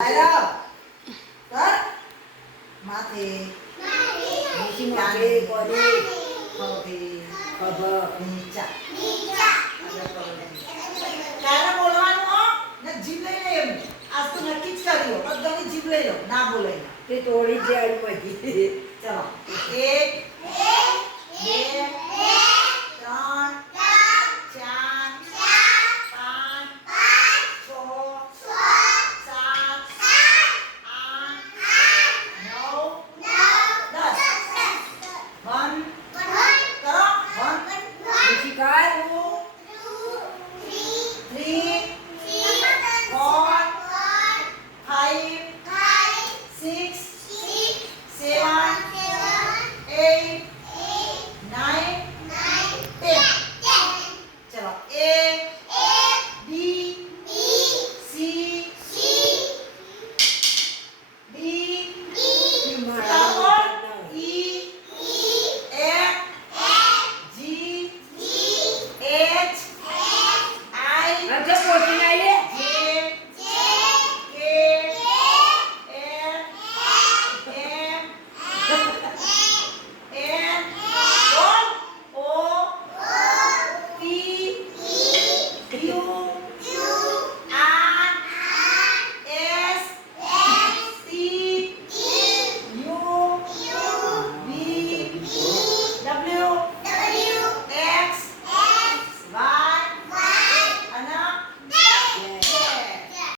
આયો સર માથે નીચી માથે કોને ખભે ખભ નીચા કાલે બોલવાનું હો ને જીભ લઈ લે એમ આજ તો નક્કી જ કર્યો બધાની જીભ લઈ લો ના બોલે તે તોડી જાય પછી ચલો 1